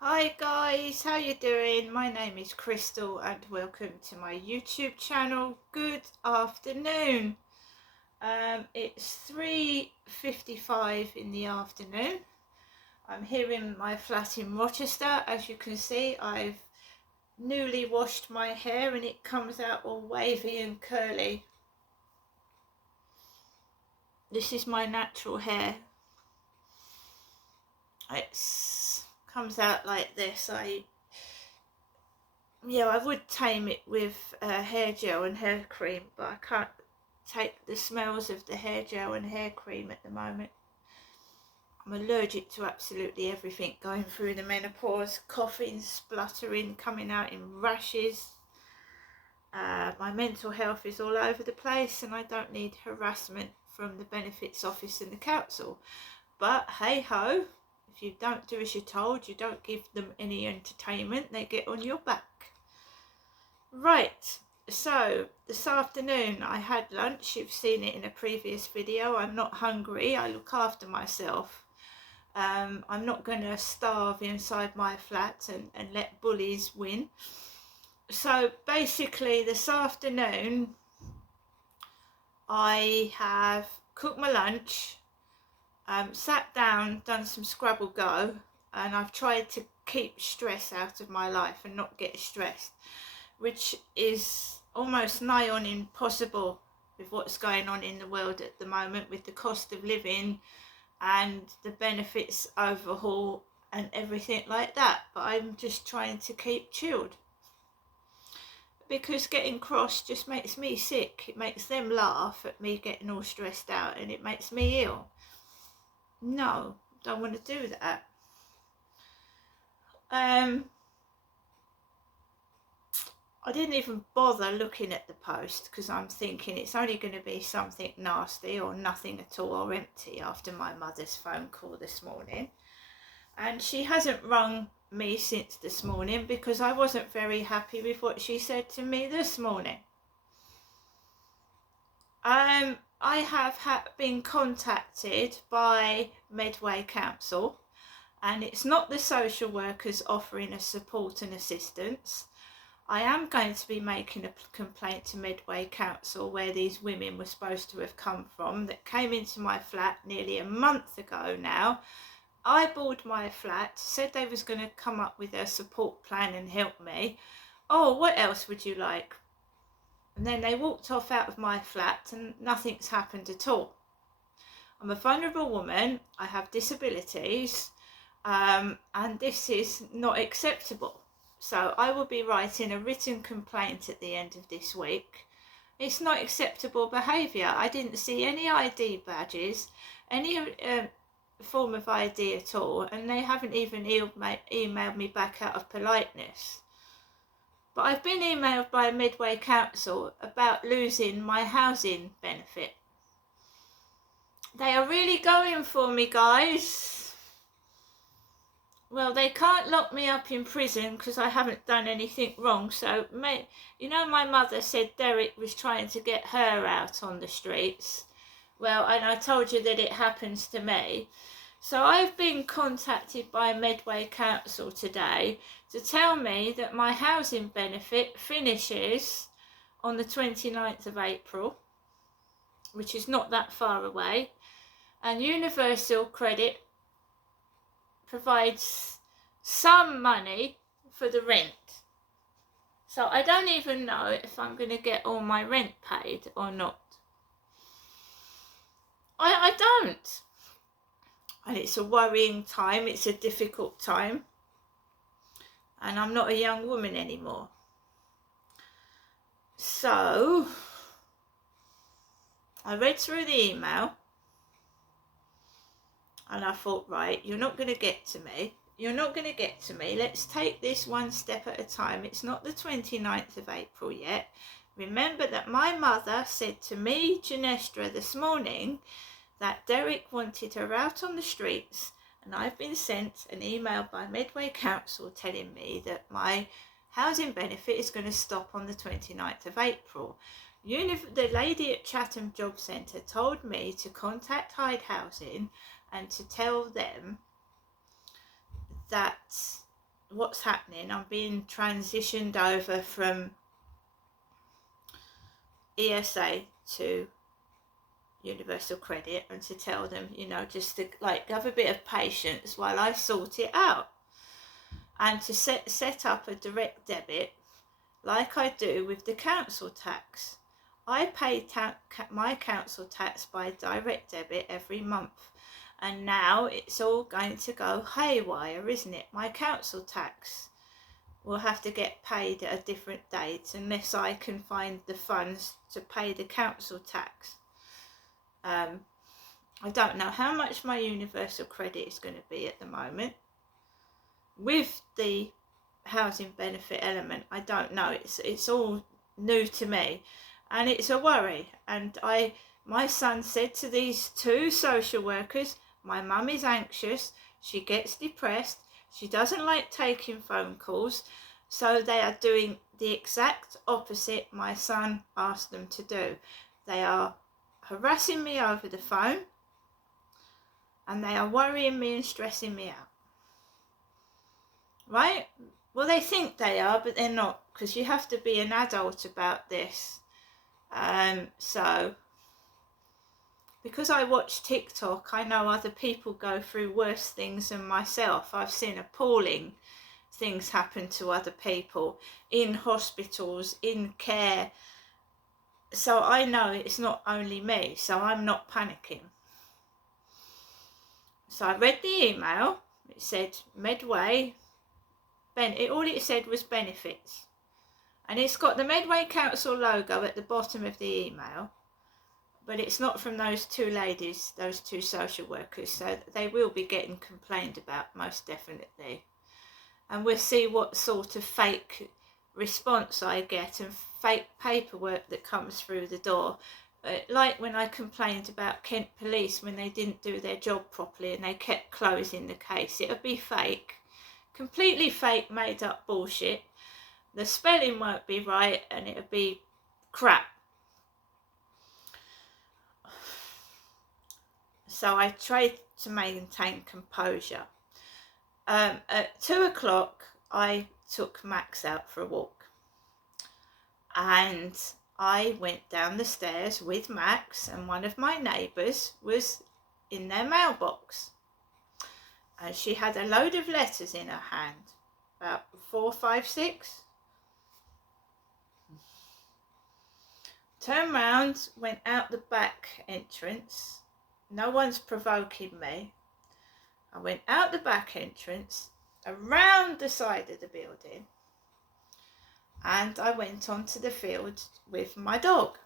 Hi guys, how you doing? My name is Crystal and welcome to my YouTube channel. Good afternoon. It's 3:55 in the afternoon. I'm here in my flat in Rochester. As you can see, I've newly washed my hair and it comes out all wavy and curly. This is my natural hair. It comes out like this. I would tame it with hair gel and hair cream, but I can't take the smells of the hair gel and hair cream at the moment. I'm allergic to absolutely everything going through the menopause, coughing, spluttering, coming out in rashes. My mental health is all over the place and I don't need harassment from the benefits office and the council. But hey ho, if you don't do as you're told, you don't give them any entertainment, they get on your back. Right, so this afternoon I had lunch. You've seen it in a previous video. I'm not hungry, I look after myself. I'm not going to starve inside my flat and let bullies win. So basically this afternoon I have cooked my lunch, sat down, done some Scrabble Go, and I've tried to keep stress out of my life and not get stressed, which is almost nigh on impossible with what's going on in the world at the moment with the cost of living and the benefits overhaul and everything like that. But I'm just trying to keep chilled because getting cross just makes me sick. It makes them laugh at me getting all stressed out and it makes me ill. No, don't want to do that. I didn't even bother looking at the post because I'm thinking it's only going to be something nasty or nothing at all or empty after my mother's phone call this morning. And she hasn't rung me since this morning because I wasn't very happy with what she said to me this morning. I have been contacted by Medway Council, and it's not the social workers offering us support and assistance. I am going to be making a complaint to Medway Council, where these women were supposed to have come from, that came into my flat nearly a month ago now. Eyeballed my flat, said they was going to come up with a support plan and help me. Oh, what else would you like? And then they walked off out of my flat and nothing's happened at all. I'm a vulnerable woman, I have disabilities, and this is not acceptable. So I will be writing a written complaint at the end of this week. It's not acceptable behaviour. I didn't see any ID badges, any form of ID at all, and they haven't even emailed me back out of politeness. But I've been emailed by Medway Council about losing my housing benefit. They are really going for me, guys. Well, they can't lock me up in prison because I haven't done anything wrong. So, you know, my mother said Derek was trying to get her out on the streets. Well, and I told you that it happens to me. So I've been contacted by Medway Council today to tell me that my housing benefit finishes on the 29th of April, which is not that far away, and Universal Credit provides some money for the rent. So I don't even know if I'm going to get all my rent paid or not. I don't. And it's a worrying time, it's a difficult time. And I'm not a young woman anymore. So I read through the email and I thought, right, you're not going to get to me. You're not going to get to me. Let's take this one step at a time. It's not the 29th of April yet. Remember that my mother said to me, Genestra, this morning that Derek wanted her out on the streets, and I've been sent an email by Medway Council telling me that my housing benefit is going to stop on the 29th of April. The lady at Chatham Job Centre told me to contact Hyde Housing and to tell them that what's happening. I'm being transitioned over from ESA to Universal Credit, and to tell them, you know, just to like have a bit of patience while I sort it out, and to set up a direct debit like I do with the council tax. I pay my council tax by direct debit every month, and now it's all going to go haywire, isn't it? My council tax will have to get paid at a different date unless I can find the funds to pay the council tax. I don't know how much my universal credit is going to be at the moment. With the housing benefit element, I don't know. It's all new to me, and it's a worry. And my son said to these two social workers, my mum is anxious, she gets depressed, she doesn't like taking phone calls, so they are doing the exact opposite my son asked them to do. They are harassing me over the phone, and they are worrying me and stressing me out. Right? Well, they think they are, but they're not, because you have to be an adult about this. So, because I watch TikTok, I know other people go through worse things than myself. I've seen appalling things happen to other people in hospitals, in care. So I know it's not only me, so I'm not panicking. So I read the email. It said Medway. All it said was benefits. And it's got the Medway Council logo at the bottom of the email. But it's not from those two ladies, those two social workers. So they will be getting complained about, most definitely. And we'll see what sort of fake response I get and fake paperwork that comes through the door. Like when I complained about Kent Police when they didn't do their job properly and they kept closing the case. It'll be fake, completely fake, made up bullshit. The spelling won't be right and it'll be crap. So I tried to maintain composure. At 2 o'clock, I took Max out for a walk. And I went down the stairs with Max, and one of my neighbours was in their mailbox. And she had a load of letters in her hand, about 4, 5, 6. Turned round, went out the back entrance. No one's provoking me. I went out the back entrance, around the side of the building, and I went onto the field with my dog.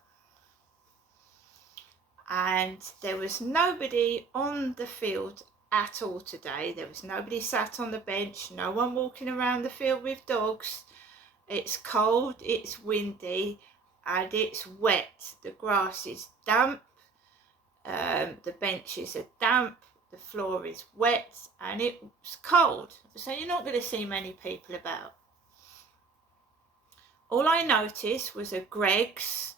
And there was nobody on the field at all today. There was nobody sat on the bench, no one walking around the field with dogs. It's cold, it's windy, and it's wet. The grass is damp, the benches are damp, the floor is wet, and it's cold. So you're not going to see many people about. All I noticed was a Greggs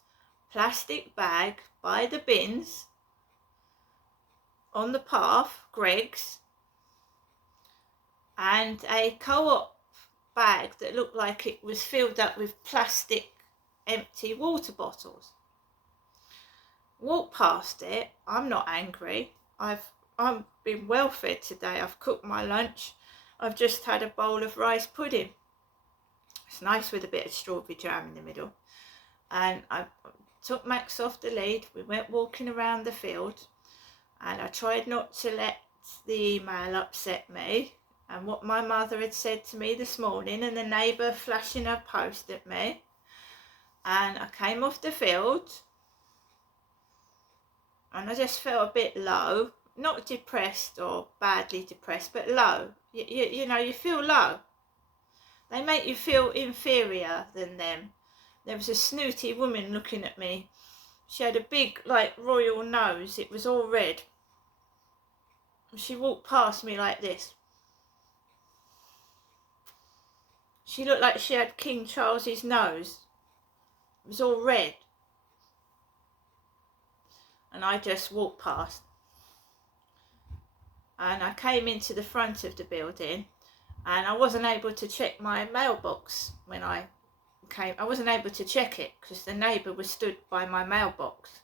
plastic bag by the bins on the path, Greggs, and a Co-op bag that looked like it was filled up with plastic empty water bottles. Walked past it. I'm not angry. I've been well fed today. I've cooked my lunch. I've just had a bowl of rice pudding. It's nice with a bit of strawberry jam in the middle. And I took Max off the lead. We went walking around the field, and I tried not to let the email upset me and what my mother had said to me this morning, and the neighbour flashing her post at me. And I came off the field, and I just felt a bit low, not depressed or badly depressed, but low. You know, you feel low. They make you feel inferior than them. There was a snooty woman looking at me. She had a big, like, royal nose. It was all red. She walked past me like this. She looked like she had King Charles's nose. It was all red. And I just walked past. And I came into the front of the building, and I wasn't able to check my mailbox when I came. I wasn't able to check it because the neighbour was stood by my mailbox.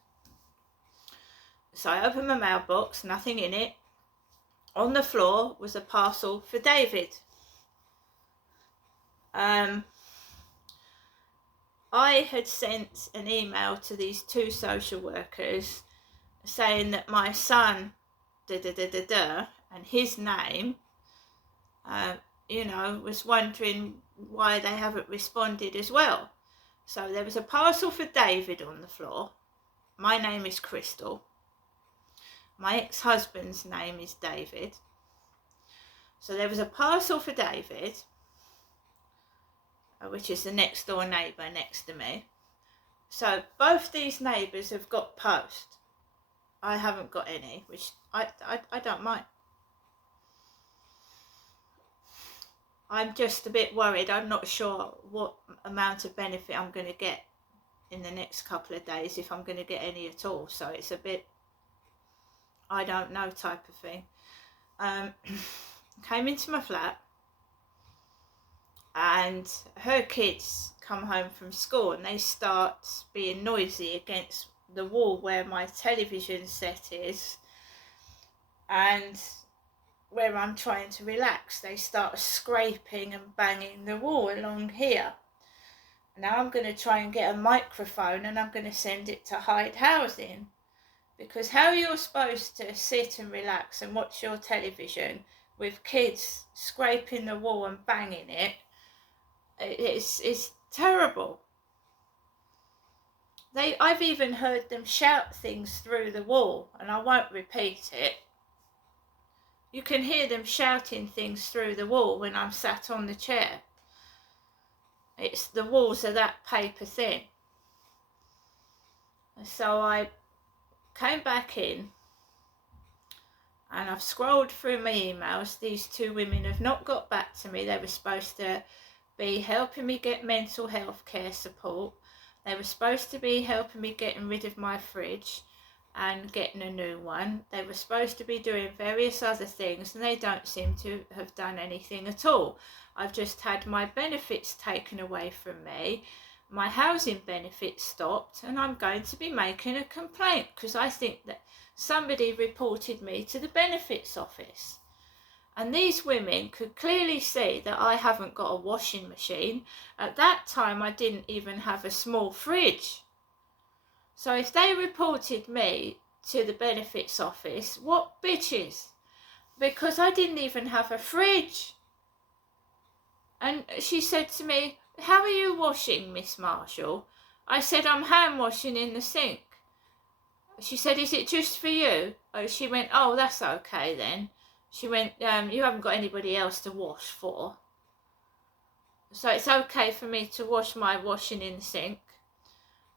So I opened my mailbox, nothing in it. On the floor was a parcel for David. I had sent an email to these 2 social workers saying that my son, and his name, was wondering why they haven't responded as well. So there was a parcel for David on the floor. My name is Crystal. My ex-husband's name is David. So there was a parcel for David, which is the next door neighbour next to me. So both these neighbours have got post. I haven't got any, which I don't mind. I'm just a bit worried. I'm not sure what amount of benefit I'm going to get in the next couple of days, if I'm going to get any at all. So it's a bit, I don't know type of thing. Came into my flat, and her kids come home from school and they start being noisy against the wall where my television set is and where I'm trying to relax. They start scraping and banging the wall along here. Now I'm going to try and get a microphone and I'm going to send it to Hyde Housing, because how you're supposed to sit and relax and watch your television with kids scraping the wall and banging it, it's terrible. I've even heard them shout things through the wall, and I won't repeat it. You can hear them shouting things through the wall when I'm sat on the chair. The walls are that paper thin. So I came back in and I've scrolled through my emails. These 2 women have not got back to me. They were supposed to be helping me get mental health care support. They were supposed to be helping me getting rid of my fridge and getting a new one. They were supposed to be doing various other things, and they don't seem to have done anything at all. I've just had my benefits taken away from me. My housing benefits stopped, and I'm going to be making a complaint because I think that somebody reported me to the benefits office. And these women could clearly see that I haven't got a washing machine. At that time, I didn't even have a small fridge. So if they reported me to the benefits office, what bitches? Because I didn't even have a fridge. And she said to me, "How are you washing, Miss Marshall?" I said, "I'm hand washing in the sink." She said, "Is it just for you?" She went, "Oh, that's okay then." She went, "You haven't got anybody else to wash for. So it's okay for me to wash my washing in the sink."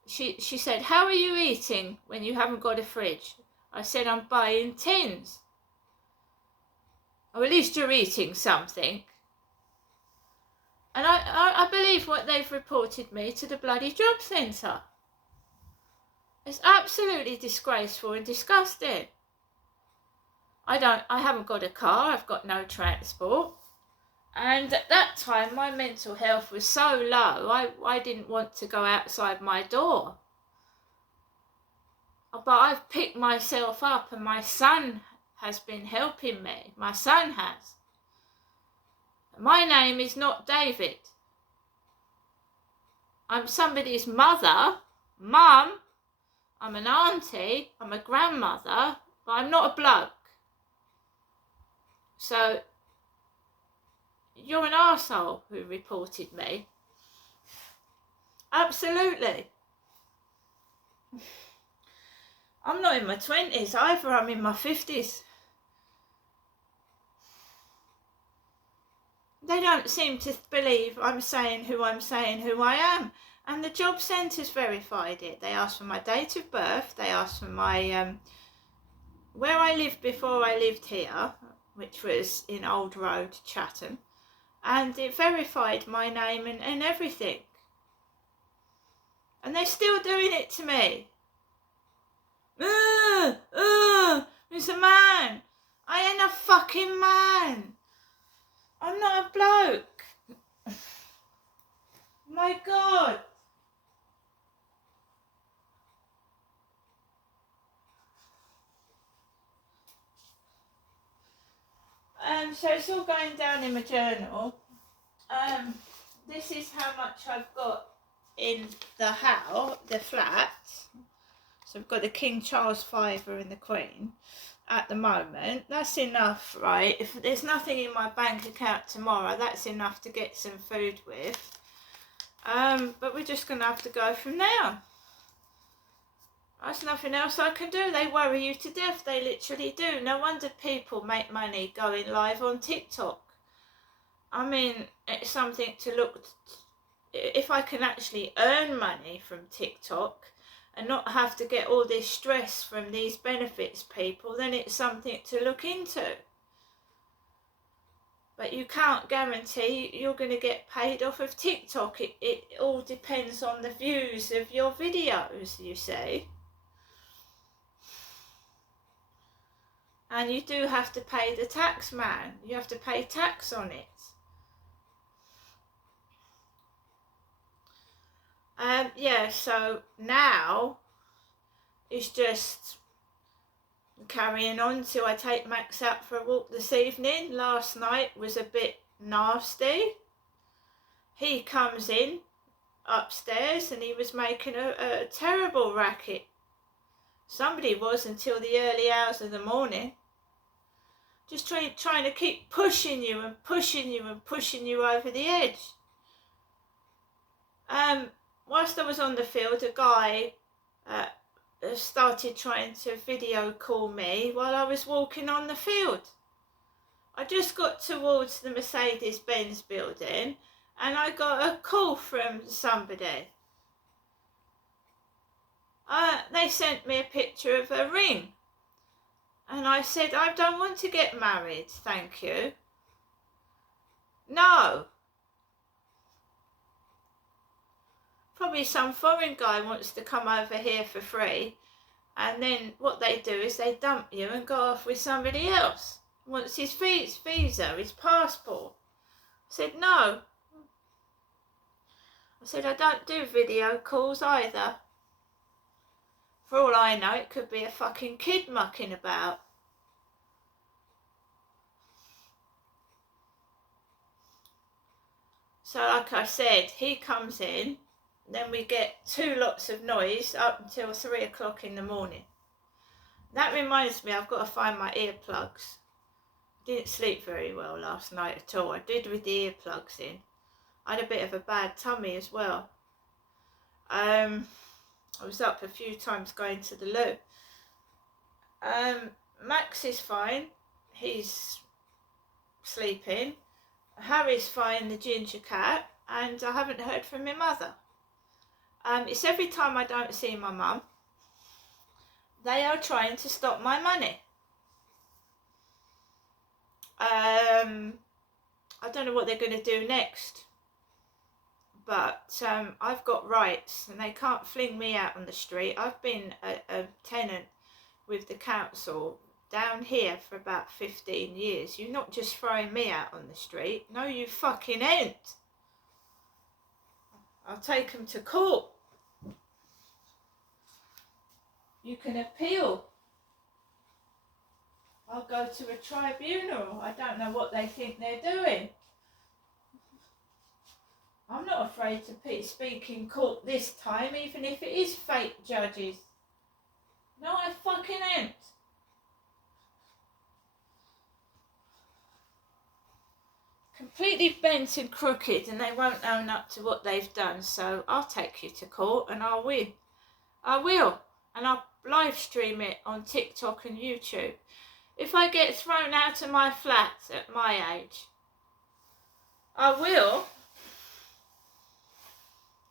She said, "How are you eating when you haven't got a fridge?" I said, "I'm buying tins." "Oh, at least you're eating something." And I believe what they've reported me to the bloody job centre. It's absolutely disgraceful and disgusting. I haven't got a car, I've got no transport. And at that time, my mental health was so low, I didn't want to go outside my door. But I've picked myself up, and my son has been helping me. My son has. My name is not David. I'm somebody's mother, mum, I'm an auntie, I'm a grandmother, but I'm not a bloke. So, you're an arsehole who reported me. Absolutely. I'm not in my 20s either, I'm in my 50s. They don't seem to believe I'm saying who I am. And the job centre's verified it. They asked for my date of birth, they asked for my where I lived before I lived here, which was in Old Road, Chatham, and it verified my name and everything. And they're still doing it to me. It's a man. I ain't a fucking man. I'm not a bloke. My God. So it's all going down in my journal. This is how much I've got in the house, the flat. So I've got the King Charles Fiver and the Queen at the moment. That's enough, right? If there's nothing in my bank account tomorrow, that's enough to get some food with. But we're just going to have to go from there. There's nothing else I can do. They worry you to death. They literally do. No wonder people make money going live on TikTok. I mean, it's something to look... If I can actually earn money from TikTok and not have to get all this stress from these benefits people, then it's something to look into. But you can't guarantee you're going to get paid off of TikTok. It all depends on the views of your videos, you see. And you do have to pay the tax man. You have to pay tax on it. Yeah, so now it's just carrying on till I take Max out for a walk this evening. Last night was a bit nasty. He comes in upstairs and he was making a terrible racket. Somebody was until the early hours of the morning. Just trying to keep pushing you and pushing you and pushing you over the edge. Whilst I was on the field, a guy started trying to video call me while I was walking on the field. I just got towards the Mercedes-Benz building and I got a call from somebody. They sent me a picture of a ring. And I said, I don't want to get married, thank you. No. Probably some foreign guy wants to come over here for free, and then what they do is they dump you and go off with somebody else. Wants his visa, his passport. I said, no. I said, I don't do video calls either. For all I know, it could be a fucking kid mucking about. So like I said, he comes in, then we get 2 lots of noise up until 3 o'clock in the morning. That reminds me, I've got to find my earplugs. Didn't sleep very well last night at all. I did with the earplugs in. I had a bit of a bad tummy as well. I was up a few times going to the loo. Max is fine. He's sleeping. Harry's fine, the ginger cat. And I haven't heard from my mother. It's every time I don't see my mum, they are trying to stop my money. I don't know what they're going to do next. But I've got rights and they can't fling me out on the street. I've been a tenant with the council down here for about 15 years. You're not just throwing me out on the street. No, you fucking ain't. I'll take them to court. You can appeal. I'll go to a tribunal. I don't know what they think they're doing. I'm not afraid to speak in court this time, even if it is fake judges. No, I fucking ain't. Completely bent and crooked, and they won't own up to what they've done, so I'll take you to court and I'll win. I will, and I'll live stream it on TikTok and YouTube. If I get thrown out of my flat at my age, I will.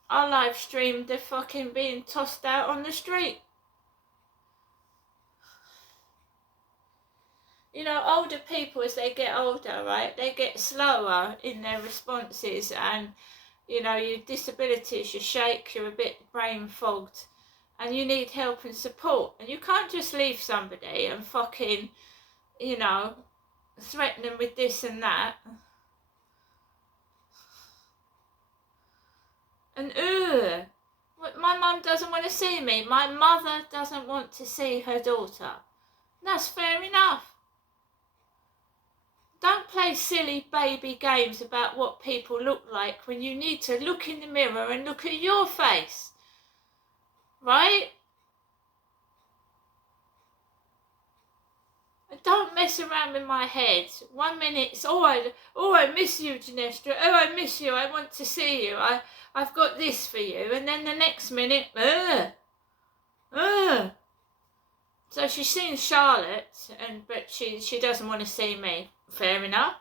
I'll live stream the fucking being tossed out on the street. You know, older people, as they get older, right, they get slower in their responses, and, you know, your disabilities, you shake, you're a bit brain fogged, and you need help and support. And you can't just leave somebody and fucking, you know, threaten them with this and that. And my mum doesn't want to see me. My mother doesn't want to see her daughter. That's fair enough. Don't play silly baby games about what people look like when you need to look in the mirror and look at your face. Right? And don't mess around with my head. 1 minute it's, I miss you, Genestra. Oh, I miss you. I want to see you. I've got this for you. And then the next minute, So she's seen Charlotte, but she doesn't want to see me. Fair enough.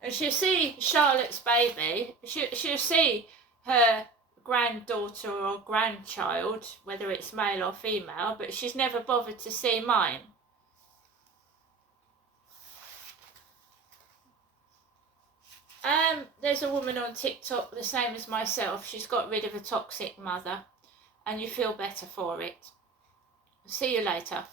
And she'll see Charlotte's baby. She'll see her granddaughter or grandchild, whether it's male or female, but she's never bothered to see mine. There's a woman on TikTok the same as myself. She's got rid of a toxic mother, and you feel better for it. See you later.